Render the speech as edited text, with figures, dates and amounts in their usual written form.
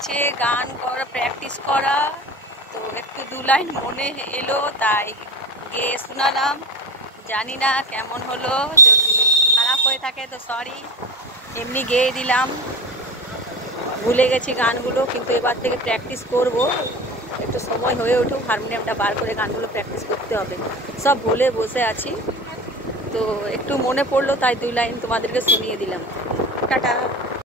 গেছে গান করা, প্র্যাকটিস করা। তো একটু দু লাইন মনে এলো তাই গেয়ে শোনালাম। জানি না কেমন হলো, যদি খারাপ হয়ে থাকে তো সরি, এমনি গেয়ে দিলাম। ভুলে গেছি গানগুলো, কিন্তু এবার থেকে প্র্যাকটিস করব। একটু সময় হয়ে উঠুক, হারমোনিয়ামটা বার করে গানগুলো প্র্যাকটিস করতে হবে। সব ভুলে বসে আছি, তো একটু মনে পড়লো তাই 2 লাইন তোমাদেরকে শুনিয়ে দিলাম। টাটা।